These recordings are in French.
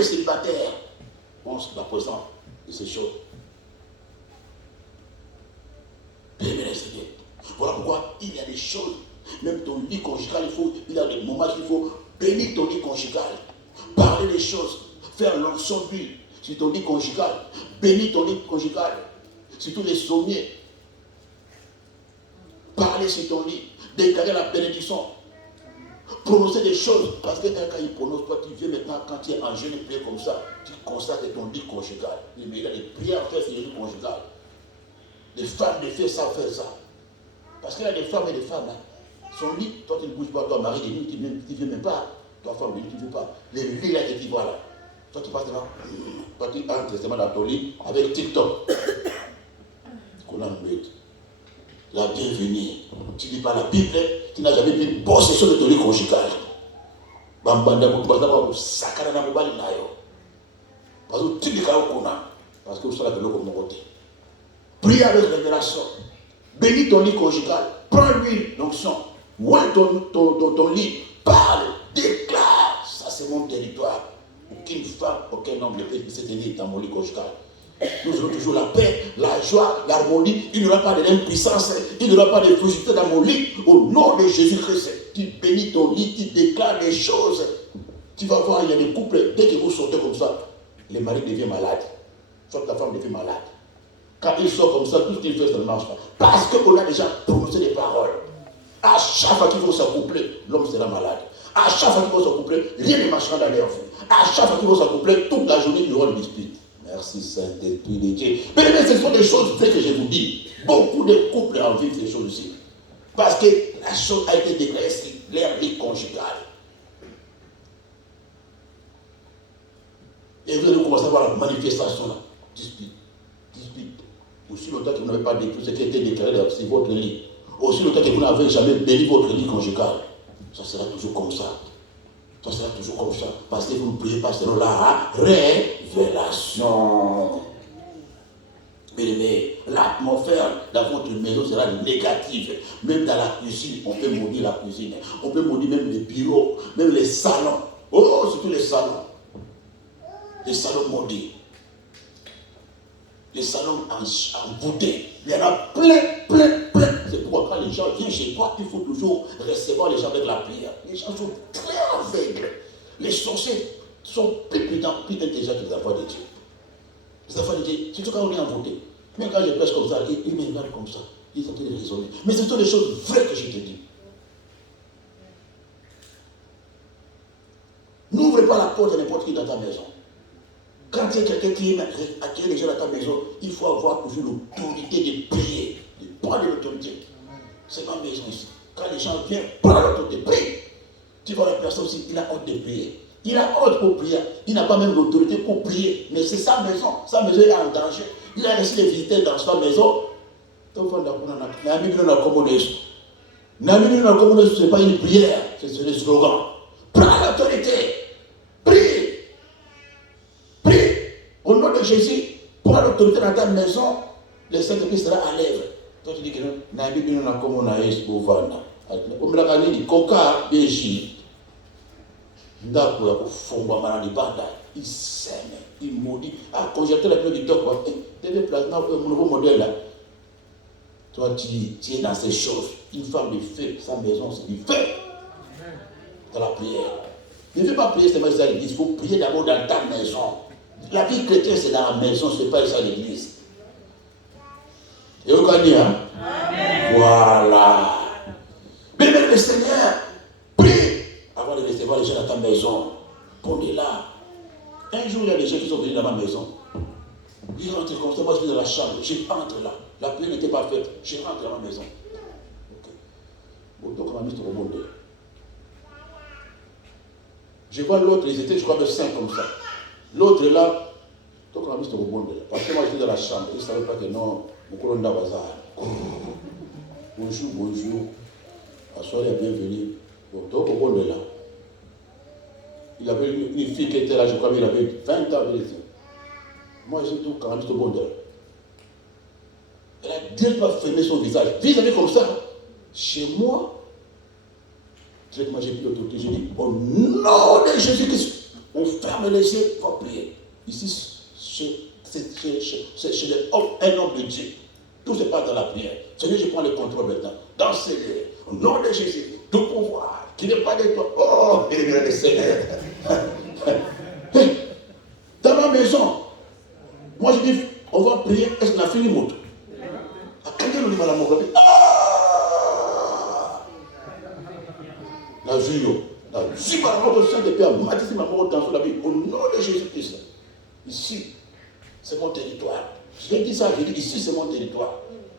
les célibataires pensent la présence de ces choses. Voilà pourquoi il y a des choses, même ton lit conjugal, il y a des moments qu'il faut bénir ton lit conjugal, parler des choses, faire l'onction d'huile sur ton lit conjugal, bénir ton lit conjugal, surtout les sommiers, parler sur ton lit, déclarer la bénédiction, prononcer des choses, parce que quand il prononce, toi tu viens maintenant, quand tu es en jeûne et prière comme ça, tu consacres ton lit conjugal. Mais il y a des prières à faire sur le lit conjugal. Les femmes ne font ça, faire ça. Parce qu'il y a des femmes et des femmes. Hein. Son lit, toi tu ne bouges pas, toi mari de nuit, tu ne viens même pas. Toi femme de nuit, tu ne viens pas. Les lits là que tu vois là. Toi tu passes devant, toi tu entres justement dans ton lit avec TikTok. Qu'on embête. La bienvenue. Tu ne lis pas la Bible, tu n'as jamais pris possession de ton lit conjugal. Bambanda pour sakana na mobali nayo. Parce que tu dis parce que vous savez que l'eau comme côté. Prie avec révélation. Bénis ton lit conjugal. Prends l'huile d'onction. Ouvre ton lit. Parle. Déclare. Ça, c'est mon territoire. Aucune femme, aucun homme ne peut se tenir dans mon lit conjugal. Nous aurons toujours la paix, la joie, l'harmonie. Il n'y aura pas de l'impuissance. Il n'y aura pas de frustration dans mon lit. Au nom de Jésus-Christ, tu bénis ton lit, tu déclares les choses. Tu vas voir, il y a des couples, dès que vous sortez comme ça, le mari devient malade. Soit la femme devient malade. Quand il sort comme ça, tout ce qu'il fait, ça ne marche pas. Parce qu'on a déjà prononcé des paroles. À chaque fois qu'il faut s'accoupler, l'homme sera malade. À chaque fois qu'il faut s'accoupler, rien ne marchera dans leur vie. À chaque fois qu'il faut s'accoupler, toute la journée, il y aura une dispute. Merci Saint-Esprit de Dieu. Mais ce sont des choses vraies que je vous dis. Beaucoup de couples en vivent ces choses-ci. Parce que la chose a été déclarée sur leur vie conjugale. Et vous allez commencer à voir la manifestation là. Dispute. Aussi longtemps que vous n'avez pas déclaré ce qui a été déclaré sur votre lit. Aussi longtemps que vous n'avez jamais béni votre lit conjugal. Ça sera toujours comme ça. Ça sera toujours comme ça. Parce que vous ne priez pas selon la révélation. Mais l'atmosphère dans votre maison sera négative. Même dans la cuisine, on peut maudire la cuisine. On peut maudire même les bureaux, même les salons. Oh, surtout les salons. Les salons maudits. Les salons envoûtés. Il y en a plein. C'est pourquoi quand les gens viennent chez toi, il faut toujours recevoir les gens avec la prière. Les gens sont très aveugles. Les sorciers sont plus intelligents que les enfants de Dieu. Les enfants de Dieu, surtout quand on est envoûté. Même quand je prêche comme ça, ils me regardent comme ça. Ils sont en train de raisonner. Mais ce sont des choses vraies que je te dis. N'ouvre pas la porte à n'importe qui dans ta maison. Quand il y a quelqu'un qui accueille les gens dans ta maison, il faut avoir toujours l'autorité de prier, de prendre l'autorité. C'est ma maison ici. Quand les gens viennent, prends l'autorité, prie. Tu vois la personne aussi, il a honte de prier. Il a honte pour prier. Il n'a pas même l'autorité pour prier. Mais c'est sa maison. Sa maison est en danger. Il a laissé les visiteurs dans sa maison. Ce n'est pas une prière, c'est le slogan. Prends l'autorité. Prie. Au nom de Jésus, prends l'autorité dans ta maison, le Saint-Esprit sera à l'œuvre. Toi tu dis que non, il sème, il maudit. Ah, quand j'étais la plus du top, mon nouveau modèle là. Toi, tu es dans ces choses. Une femme de feu, sa maison, c'est du feu. Dans la prière. Ne fais pas prier seulement à l'église, il faut prier d'abord dans ta maison. La vie chrétienne, c'est dans la maison, ce n'est pas à l'église. Et vous connaissez, hein? Amen. Voilà. Mais même le Seigneur, prie avant de recevoir les gens dans ta maison. Prenez là. Un jour, il y a des gens qui sont venus dans ma maison. Ils rentrent comme ça, moi je suis dans la chambre, je rentre là. La prière n'était pas faite, je rentre dans ma maison. Ok. Donc on a mis au monde. Je vois l'autre, ils étaient, je crois, de 5 comme ça. L'autre est là, donc on a mis au monde. Parce que moi j'étais dans la chambre, ils ne savaient pas que non, mon colonne d'Abazar. Bonjour. La soirée est bienvenue. Donc au monde là. Il y avait une fille qui était là, je crois, il avait 20 ans. Moi, j'ai tout quand même au monde. Elle a directement fermé son visage. Vis-à-vis comme ça. Chez moi, directement j'ai pris l'autorité. J'ai dit, au nom de Jésus-Christ, on ferme les yeux, on Ici, chez les hommes, un homme de Dieu. Tout se passe dans la prière. Seigneur, je prends le contrôle maintenant. Dans ce lieu, au nom de Jésus, tout pouvoir, qui n'est pas de toi. Oh, il est bien le Seigneur. Dans ma maison, moi je dis, on va prier, est-ce qu'on a fini mon tour? Quelqu'un nous dit, madame, on va prier. Ah! La vie, la vie, madame, on sent depuis à Matisse, ma mort dans la vie, au nom de Jésus-Christ. Ici, c'est mon territoire. Je dis ça, je dis, ici, c'est mon territoire.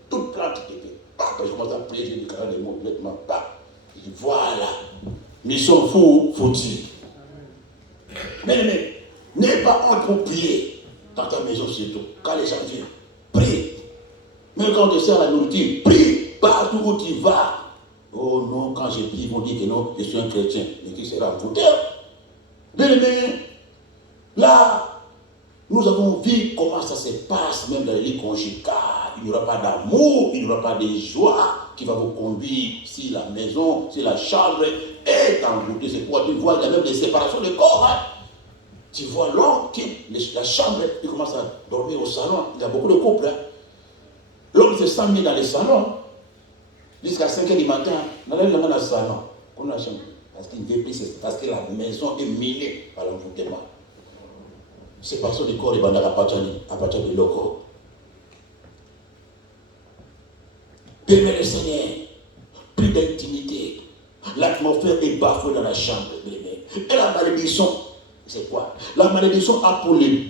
Toute plante qui était. Quand je commence à prier, je dis, quand les mots, complètement pas. Je dis, voilà. Mission faut-il. Mais, n'aie pas honte pour prier dans ta maison surtout. Quand les gens viennent, prie. Même quand on te sert la nourriture, prie partout où tu vas. Oh non, quand je prie, ils vont dire que non, je suis un chrétien. Mais qui sera foutu? Mais, là, nous avons vu comment ça se passe, même dans les lits conjugales. Il n'y aura pas d'amour, il n'y aura pas de joie qui va vous conduire si la maison, si la chambre est envoûtée. C'est pourquoi tu vois, il y a même des séparations de corps. Hein. Tu vois l'homme quitte la chambre, il commence à dormir au salon. Il y a beaucoup de couples. Hein. L'homme se sent mis dans le salon jusqu'à 5h du matin. Dans le salon. Parce qu'il ne veut plus, parce que la maison est minée par l'envoûtement. Séparation du corps et bandara à partir de l'eau. Aimez le Seigneur, plus d'intimité. L'atmosphère est bafouée dans la chambre. Et la malédiction, c'est quoi? La malédiction a pour le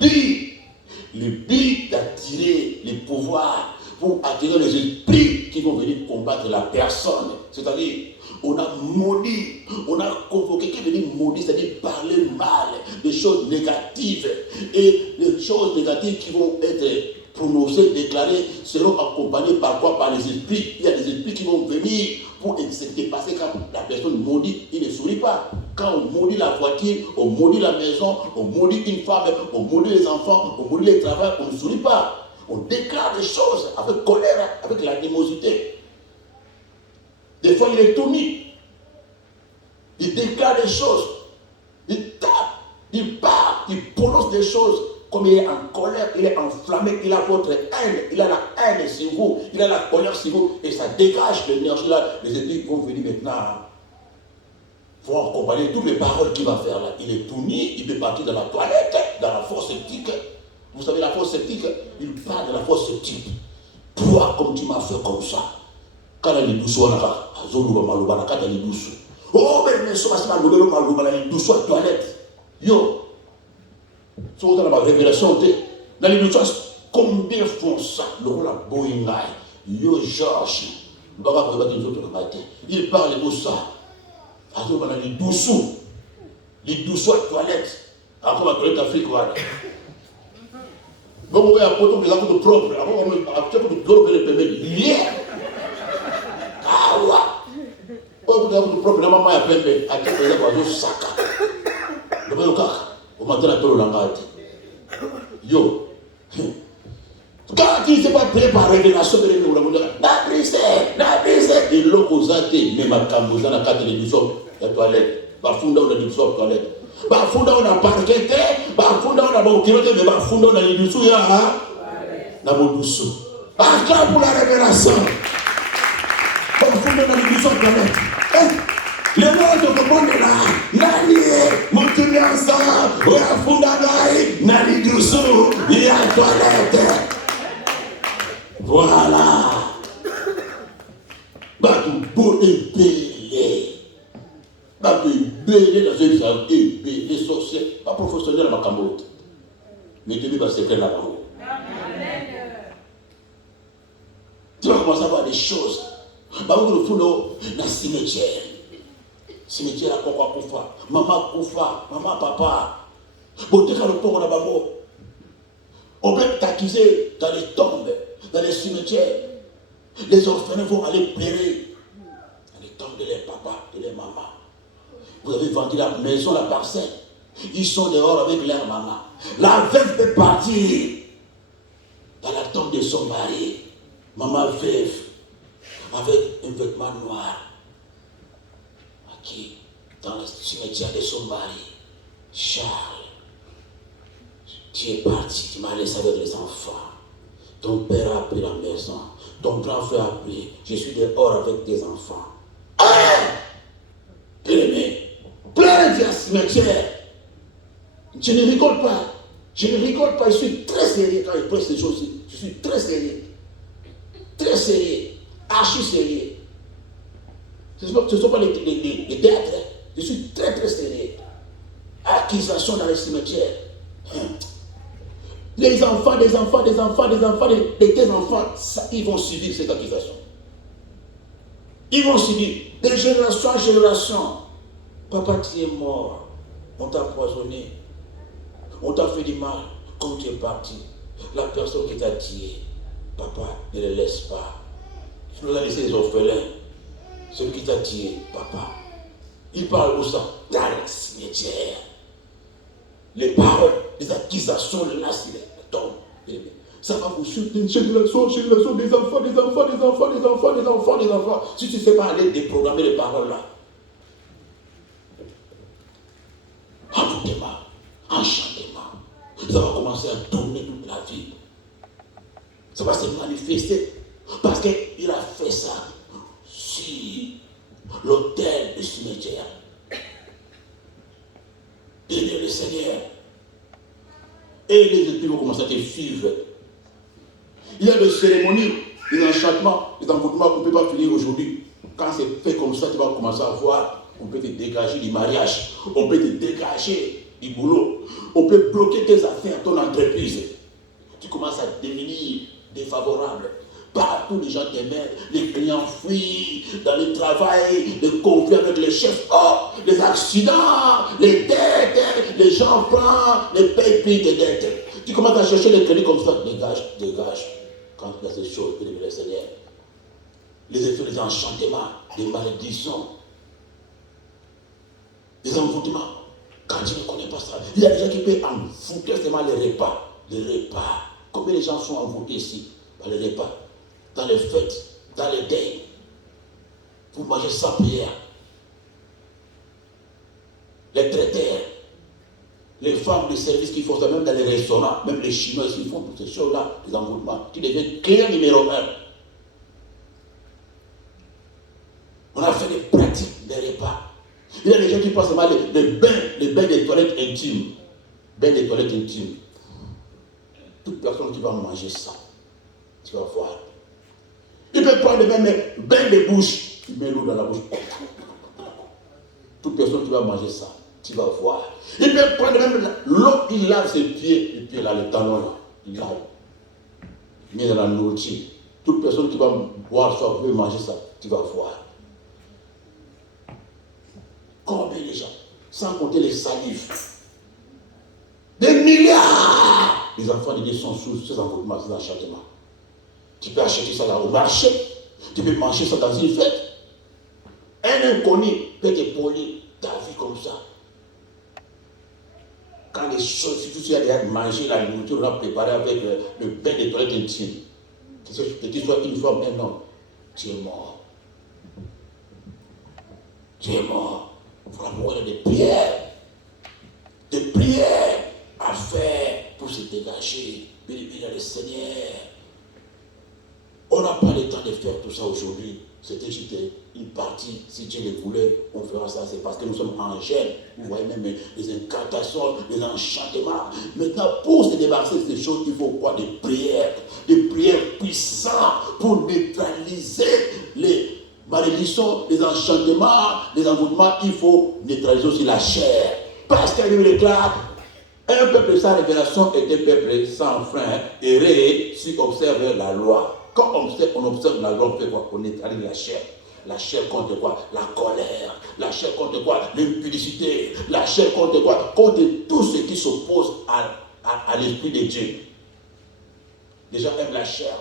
but d'attirer les pouvoirs, pour attirer les esprits qui vont venir combattre la personne. C'est-à-dire, on a maudit, on a convoqué, qui veut dire maudit, c'est-à-dire parler mal, des choses négatives. Et les choses négatives qui vont être prononcées, déclarées, seront accompagnées par quoi? Par les esprits. Il y a des esprits qui vont venir pour se dépasser quand la personne maudit, il ne sourit pas. Quand on maudit la voiture, on maudit la maison, on maudit une femme, on maudit les enfants, on maudit les travailleurs, on ne sourit pas. On déclare des choses avec colère, avec l'animosité. Des fois, il est tout nu. Il déclare des choses. Il tape, il parle, il prononce des choses. Comme il est en colère, il est enflammé, il a votre haine, il a la haine sur vous, il a la colère sur vous, et ça dégage l'énergie là. Les esprits vont venir maintenant, vont accompagner toutes les paroles qu'il va faire là. Il est tout nu, il peut partir dans la toilette, dans la fosse septique. Vous savez, la fosse septique, il part de la fosse septique. Toi, comme tu m'as fait comme ça. Quand il est douce, on a zolo malouba, quand il est douce. Oh, mais ça va se malouba, malouba, il est douce à la toilette. Yo. C'est dans la révélation. Dans les douces, combien font ça? Le rôle à Boeingay. Yo, Georges. Il parle de ça. Alors, on a les doussous. Les doussous à la toilette. Après, la toilette Afrique, voilà. Donc, on va apporter des actes propres. Après, on va apporter des propres les permis. Yeah! Ah, ouais! On va apporter des propres. La maman a permis. À quel point il y a un sac. Le bon cas. Au matin, on appelle au langage. Yo! Quand il ne s'est pas payé par révélation de l'ennemi, on va dire n'a brisé, et l'eau aux athées, mais ma camouza n'a qu'à télévision, la toilette. Bafunda, on a dit sur la toilette. Bafunda, on a parquet, Bafunda, on a bon kiloté, mais Bafunda, on a dit dessous, ya, na bon dessous. Acclame pour la révélation. Bafunda, on a dit dessous, la toilette. Les mots de commande là, Nani, montez ensemble, on a Funda, Nani dessous, il y a la toilette. Voilà. Batou beau et belé. Batou belé dans une salle et belé sorcier. Pas professionnel à ma cambote. Mais tu vas secret là-bas. Tu vas commencer à voir des choses. Baou le fou dans le cimetière. Cimetière à quoi Koufa. Maman Koufa. Maman Papa. Beauté quand le pauvre là-bas. On peut t'accuser dans les tombes. Dans les cimetières, les orphelins vont aller pleurer dans les tombes de leurs papas, de leurs mamans. Vous avez vendu la maison, la parcelle. Ils sont dehors avec leur maman. La veuve peut partir dans la tombe de son mari. Maman veuve, avec un vêtement noir. Qui dans le cimetière de son mari, Charles. Tu es parti, tu m'as laissé avec les enfants. Ton père a pris la maison. Ton grand frère a pris. Je suis dehors avec tes enfants. Ah! Bien-aimé, plein de cimetière. Je ne rigole pas. Je ne rigole pas. Je suis très sérieux quand je presse ces choses-ci. Je suis très sérieux. Très sérieux. Archi sérieux. Ce ne sont pas les théâtres. Je suis très très sérieux. Accusation dans les cimetières. Les enfants, des enfants, des enfants, des enfants, des tes enfants, ça, ils vont subir cette accusation. Ils vont subir de génération en génération. Papa, tu es mort. On t'a empoisonné. On t'a fait du mal. Quand tu es parti, la personne qui t'a tué, papa, ne le laisse pas. Tu nous as laissé les orphelins. Celui qui t'a tué, papa. Il parle où ça? Dans le cimetière. Les paroles, les accusations, le lacet, le tombe. Ça va vous suivre d'une génération, des enfants, des enfants, des enfants, des enfants, des enfants, des enfants. Si tu ne sais pas aller déprogrammer les paroles là. Envoûtement, enchantement. Ça va commencer à tourner toute la vie. Ça va se manifester. Parce qu'il a fait ça sur l'autel du cimetière. Bénir le Seigneur. Et les esprits vont commencer à te suivre. Il y a des cérémonies, des enchantements, des envoûtements qu'on ne peut pas finir aujourd'hui. Quand c'est fait comme ça, tu vas commencer à voir. On peut te dégager du mariage. On peut te dégager du boulot. On peut bloquer tes affaires, ton entreprise. Tu commences à devenir défavorable. Partout, les gens t'aiment, les clients fuient, dans le travail, les conflits avec les chefs, les accidents, les dettes, les gens prennent, les payent plus de dettes. Tu commences à chercher les crédits comme ça, dégage, dégage. Quand il y a ces choses, bénis le Seigneur. Les effets des enchantements, des malédictions, des envoûtements. Quand tu ne connais pas ça, il y a des gens qui peuvent envoûter seulement les repas. Les repas. Combien de gens sont envoûtés ici par les repas? Dans les fêtes, dans les deuils, pour manger sans prière. Les traiteurs, les femmes de service qui font ça, même dans les restaurants, même les Chinois qui font toutes ces choses-là, les envoûtements, qui deviennent client numéro 1. On a fait des pratiques des repas. Il y a des gens qui pensent seulement les bains des toilettes intimes. Bains des toilettes intimes. Toute personne qui va manger ça, tu vas voir. Il peut prendre même bain de bouche. Il met l'eau dans la bouche. Toute personne qui va manger ça, tu vas voir. Il peut prendre même l'eau, il lave ses pieds. Les pieds là, les talons là. Il lave. Il met dans la nourriture. Toute personne qui va boire ça, peut manger ça, tu vas voir. Combien de gens? Sans compter les salives. Des milliards! Les enfants de Dieu sont sous ces envoûtements, ces enchantements. Tu peux acheter ça là au marché. Tu peux manger ça dans une fête. Un inconnu peut te polir ta vie comme ça. Quand les choses, si tu as déjà mangé la nourriture, on a préparé avec le bain de toilette intime. Que tu sois une femme, un homme, tu es mort. Tu es mort. Voilà pourquoi il y a des prières. Des prières à faire pour se dégager. Bénir le Seigneur. On n'a pas le temps de faire tout ça aujourd'hui. C'était juste une partie. Si Dieu le voulait, on fera ça. C'est parce que nous sommes angèles. Vous voyez même les incantations, les enchantements. Maintenant, pour se débarrasser de ces choses, il faut quoi? Des prières puissantes pour neutraliser les malédictions, les enchantements, les envoûtements. Il faut neutraliser aussi la chair. Parce qu'elle me déclare, un peuple sans révélation est un peuple sans frein, erré, si observe la loi. Quand on observe la loi, on fait quoi? On neutralise la chair. La chair contre quoi? La colère. La chair contre quoi? L'impudicité. La chair contre quoi? Contre tout ce qui s'oppose à l'esprit de Dieu. Les gens aiment la chair,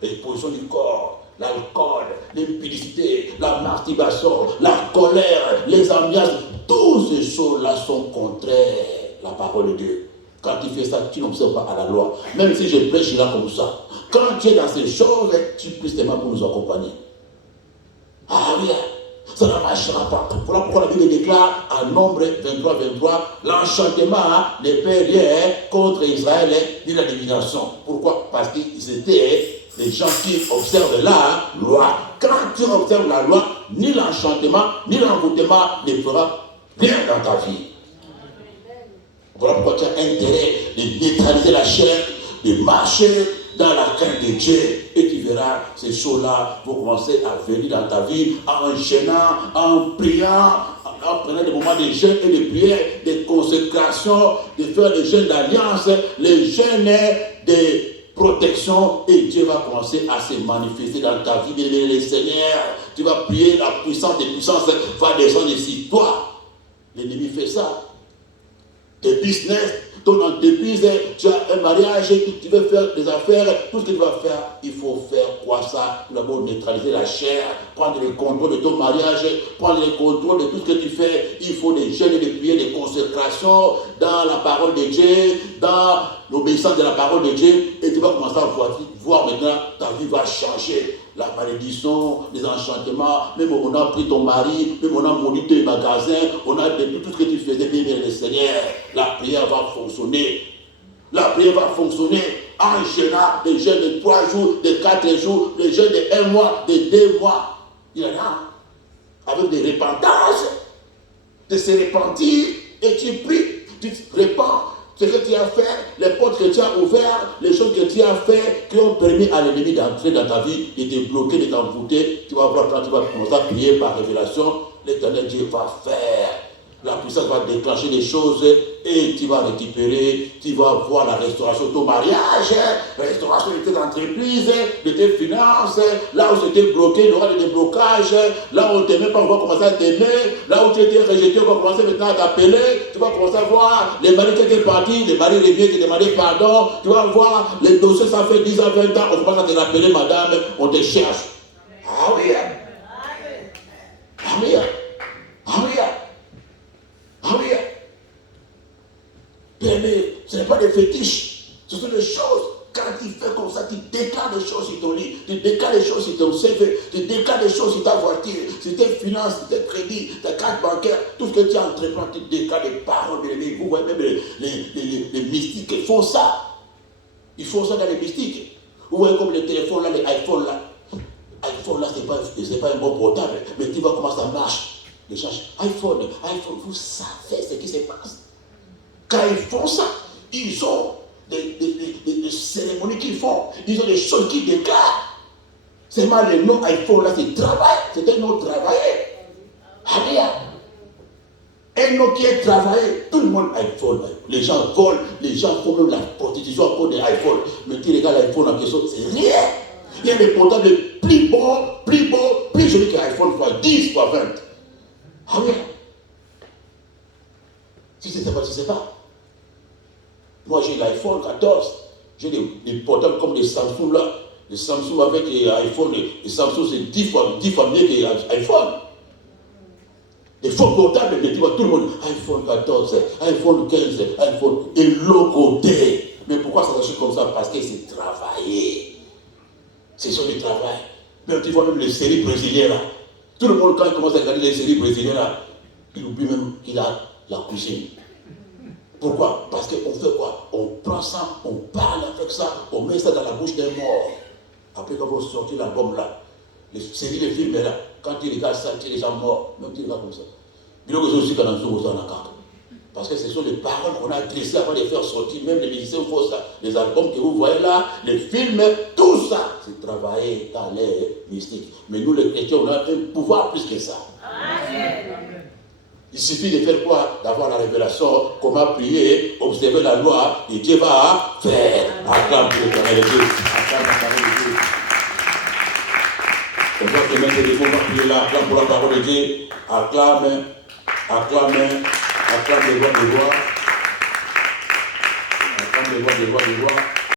les positions du corps, l'alcool, l'impudicité, la masturbation, la colère, les ambiances. Toutes ces choses-là sont contraires à la parole de Dieu. Quand tu fais ça, tu n'observes pas à la loi. Même si je prêche là comme ça. Quand tu es dans ces choses, tu pries tellement pour nous accompagner. Ah oui, ça ne marchera pas. Voilà pourquoi la Bible déclare en Nombre 23, 23, l'enchantement ne peut rien contre Israël ni la divination. Pourquoi? Parce qu'ils étaient les gens qui observent la loi. Quand tu observes la loi, ni l'enchantement, ni l'envoûtement ne fera rien dans ta vie. Voilà pourquoi tu as intérêt de neutraliser la chair, de marcher dans la crainte de Dieu. Et tu verras, ces choses-là vont commencer à venir dans ta vie en gênant, en priant, en prenant des moments de jeûne et de prière, de consécration, de faire des jeûnes d'alliance, les jeûnes de protection, et Dieu va commencer à se manifester dans ta vie. Bien-aimé le Seigneur, tu vas prier, la puissance des puissances va descendre ici. Toi, l'ennemi fait ça. Tes business, ton entreprise, tu as un mariage, tu veux faire des affaires, tout ce que tu vas faire, il faut faire quoi ça? Tout d'abord neutraliser la chair, prendre le contrôle de ton mariage, prendre le contrôle de tout ce que tu fais. Il faut des jeûnes et des prières, des consécrations dans la parole de Dieu, dans l'obéissance de la parole de Dieu, et tu vas commencer à voir maintenant, ta vie va changer. La malédiction, les enchantements, même on a pris ton mari, même on a maudit tes magasins, on a détruit tout ce que tu faisais, bien le Seigneur. La prière va fonctionner. La prière va fonctionner en jeûnant des jeûnes de 3 jours, de 4 jours, des jeûnes de 1 mois, de 2 mois. Il y en a. Avec des repentances, de se repentir, et tu pries, tu te répands. Ce que tu as fait, les portes que tu as ouvertes, les choses que tu as fait, qui ont permis à l'ennemi d'entrer dans ta vie, de te bloquer, de t'envoûter. Tu vas voir quand tu vas commencer à prier par révélation, l'Éternel Dieu va faire. La puissance va déclencher des choses et tu vas récupérer, tu vas voir la restauration de ton mariage, la restauration de tes entreprises, de tes finances, là où c'était bloqué, il y aura des déblocages, là où on ne t'aimait pas, on va commencer à t'aimer, là où tu étais rejeté, on va commencer maintenant à t'appeler, tu vas commencer à voir les maris qui étaient partis, les maris reviennent te demander pardon, tu vas voir les dossiers, ça fait 10 ans, 20 ans, on commence à te rappeler, madame, on te cherche. Ah oui, ah oui, ah oui. Ah oui, mais ce n'est pas des fétiches, ce sont des choses. Quand tu fais comme ça, tu déclares des choses sur ton lit, tu déclares des choses sur ton CV, tu déclares des choses sur ta voiture, sur tes finances, sur tes crédits, ta carte bancaire, tout ce que tu as entrepris, tu déclares des paroles. Vous voyez même les mystiques, ils font ça. Ils font ça dans les mystiques. Vous voyez comme les téléphones là, les iPhones là. iPhone là, c'est pas un bon portable, mais tu vois comment ça marche. Les gens, iPhone, vous savez ce qui se passe. Quand ils font ça, ils ont des cérémonies qu'ils font, ils ont des choses qu'ils déclarent. C'est mal le nom iPhone là, c'est travail, c'est un nom travaillé. Un nom qui est travaillé, tout le monde iPhone. Les gens volent, les gens font même la prostitution à cause des iPhone. Mais tu regardes l'iPhone en question, c'est rien. Il y a des portables plus beaux, plus jolis que l'iPhone fois 10, fois 20. Ah oui. Si c'est pas, tu ne sais pas. Moi j'ai l'iPhone 14. J'ai des portables comme des Samsung là. Les Samsung avec les iPhone, les Samsung c'est 10 fois mieux que l'iPhone. Les faux portables, mais tu vois tout le monde. iPhone 14, iPhone 15, iPhone. Et l'autre côté. Mais pourquoi ça s'achète comme ça? Parce que c'est travaillé. C'est sur le travail. Même tu vois même les séries brésiliennes là. Tout le monde, quand il commence à regarder les séries brésiliennes là, il oublie même qu'il a la cuisine. Pourquoi? Parce qu'on fait quoi? On prend ça, on parle avec ça, on met ça dans la bouche d'un mort. Après, quand vous sortez l'album là, les séries, les films là, quand tu regardes ça, tu es déjà mort. Même tu regardes comme ça. Mais là, aussi, quand on a parce que ce sont les paroles qu'on a dressées avant de faire sortir. Même les musiciens font ça. Les albums que vous voyez là, les films, tout ça, c'est travaillé dans les mystiques. Mais nous, les chrétiens, on a un pouvoir plus que ça. Amen. Il suffit de faire quoi? D'avoir la révélation, comment prier, observer la loi, et Dieu va faire. Acclame pour l'éternel de Dieu. Acclame la parole de Dieu. On voit que même les mots, on va prier là, acclame pour la parole de Dieu. Acclame, acclame. Acclame les voix de voix. Acclame les voix de voix de voix.